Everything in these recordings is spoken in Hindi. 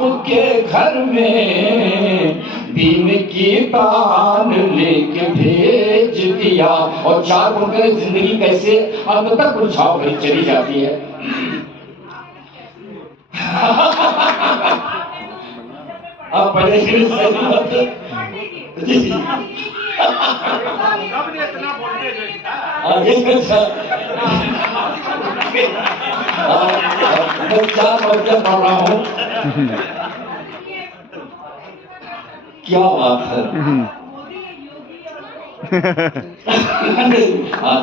आपके घर में दीन की तान लेके भेज दिया। और 4 पंक्तियां जिंदगी कैसे अंत तक उलझाव भरी चली जाती है। आप पढ़े सही बात जी। आगे मैं 4 पंक्तियां पढ़ रहा हूँ। क्या बात है।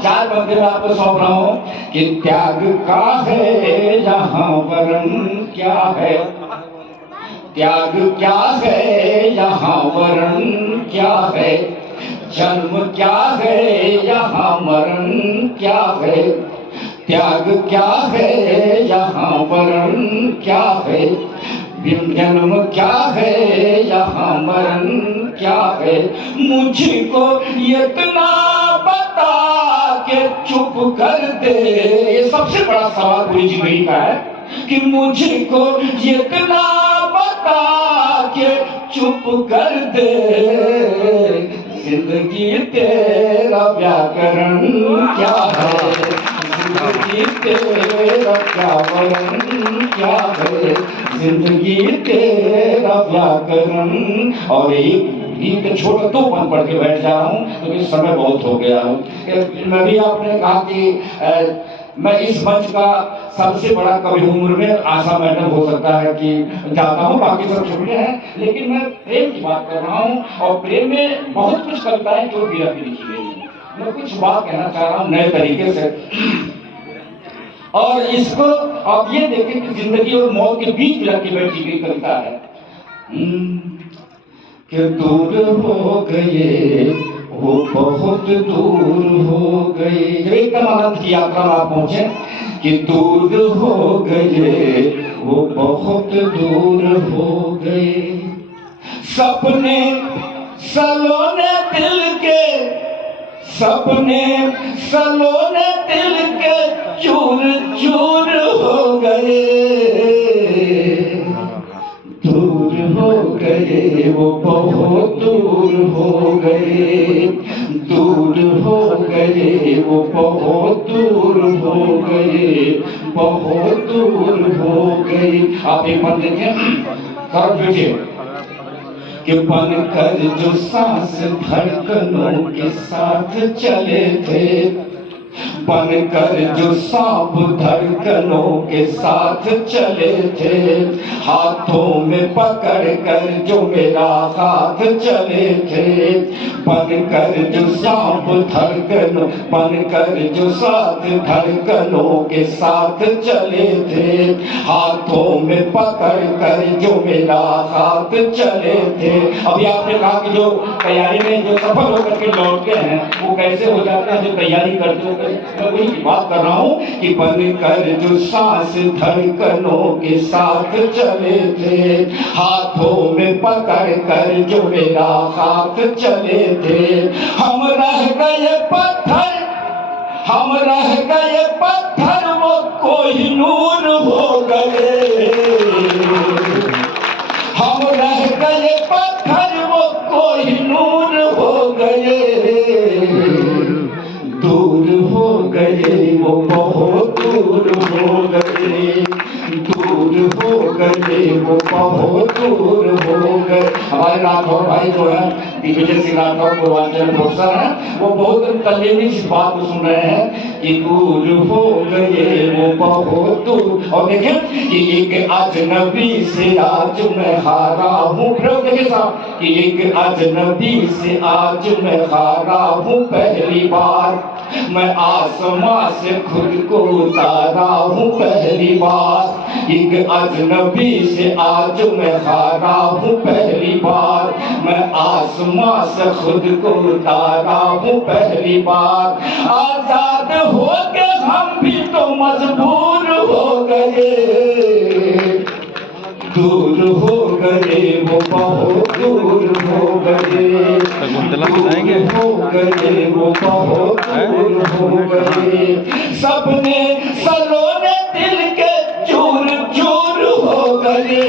4 पंक्ति में आपको सौंप रहा हूं कि त्याग का है यहाँ वरण क्या है, त्याग क्या है यहाँ वरण क्या है, जन्म क्या है यहाँ मरण क्या है, त्याग क्या है यहाँ वरण क्या है, जन्म क्या है यहाँ मरण क्या है, मुझको इतना बता के चुप कर दे। ये सबसे बड़ा सवाल पूरी जिंदगी का है कि मुझको इतना बता के चुप कर दे, जिंदगी तेरा व्याकरण क्या है, जिंदगी तेरा व्याकरण क्या है, जिंदगी तेरा व्याकरण। और एक गीत छोड़ 2 पद पढ़ के बैठ जा रहा हूँ क्योंकि समय बहुत हो गया हूँ। मैं भी आपने कहा कि मैं इस मंच का सबसे बड़ा कवि उम्र में आशा मैडम हो सकता है कि जाता हूँ, बाकी सब छोटे हैं, लेकिन मैं प्रेम की बात कर रहा हूँ और प्रेम में बहुत कुछ कविताएं जो वीरा की लिखी गई हैं। मैं कुछ बात कहना चाह रहा हूँ नए तरीके से। और इसको आप ये देखें कि जिंदगी और मौत के बीच में रखी बैठी गई कविता है कि दूर हो गए वो बहुत दूर हो गए। जब एकदम अनंत की यात्रा में आप पहुंचे कि दूर हो गए वो बहुत दूर हो गए, सपने सलोने दिल के, सपने सलोने दिल के चूर चूर हो गए, दूर हो गए वो बहुत दूर हो गए, दूर हो गए वो बहुत दूर हो गए, बहुत दूर हो गए। आप एक बार देखें कि बनकर जो सांस धड़कनों के साथ चले थे, बनकर जो सांप धड़कनों के साथ चले थे, हाथों में पकड़ कर जो मेरा हाथ चले थे, बनकर जो सांप धड़कनों, बनकर जो साथ धड़कनों के साथ चले थे, हाथों में पकड़ कर जो मेरा हाथ चले थे। अभी आपने कहा कि जो तैयारी में जो सफल होकर के लौटते हैं वो कैसे हो जाते हैं जो तैयारी करते हो। मैं वही की बात कर रहा हूँ कि बनकर जो सांस धड़कनों के साथ चले थे, हाथों में पकड़ कर जो मेरा हाथ चले थे, हम रह गए पत्थर, हम रह गए पत्थर वो कोहिनूर हो गए, हम रह गए पत्थर वो कोहिनूर हो गए, दूर हो गए वो बहुत दूर हो गए, दूर हो गए वो बहुत दूर हो गए। हमारे राठौर भाई जो है दिग्विजय सिंह राठौर पूर्वांचल प्रोफेसर हैं, वो बहुत तल्लीनी इस बात को सुन रहे हैं कि दूर हो गए वो बहुत दूर। और देखें कि एक अजनबी से आज मैं हारा हूँ, देखिए साहब कि एक अजनबी से आज मैं हारा हूँ पहली बार, मैं आसमां से खुद को उतारा हूँ पहली बार, एक अजनबी से आज मैं हारा हूँ पहली बार, मैं आसमां से खुद को उतारा हूँ पहली बार, आजाद हो के हम भी तो मजबूर हो गए, दूर हो गए वो बहुत दूर हो गए, दूर हो गए वो बहुत दूर हो गए, सपने सलोने दिल के चूर चूर हो गए,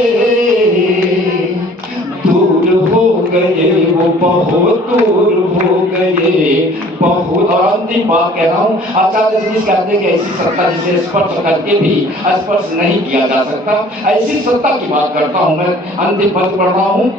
बहुत दूर हो गए, बहुत। और अंतिम बात कह रहा हूँ, आचार्य जी कहते हैं कि ऐसी सत्ता जिसे स्पर्श करके भी स्पर्श नहीं किया जा सकता, ऐसी सत्ता की बात करता हूँ मैं। अंतिम पद पढ़ रहा हूँ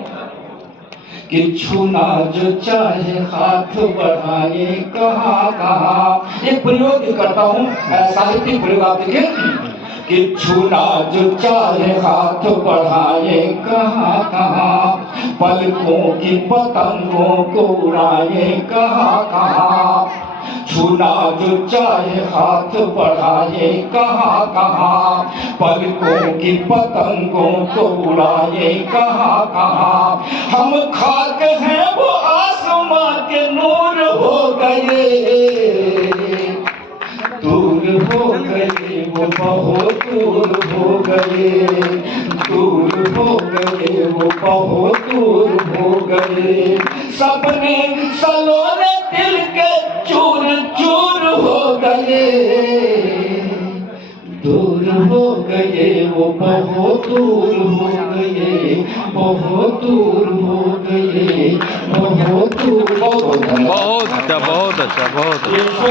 कि छूना जो चाहे हाथ बढ़ाए कहाँ कहाँ। ये प्रयोग करता हूँ, साहित्यिक प्रयोग आप देखें कि छूना जो चाहे हाथ बढ़ाए कहाँ कहाँ, पलकों की पतंगों को उड़ाए कहाँ कहाँ। छूना जो चाहे हाथ बढ़ाए कहाँ कहाँ, पलकों की पतंगों को उड़ाए कहाँ कहाँ। हम खाक हैं वो आसमां के नूर हो गए, दूर हो गए वो बहुत दूर हो गए, दूर हो गए वो बहुत दूर हो गए। सपने सलोने दिल के चूर चूर हो गए, दूर हो गए वो बहुत दूर हो गए, बहुत दूर हो गए, बहुत दूर। बहुत अच्छा, बहुत अच्छा, बहुत अच्छा।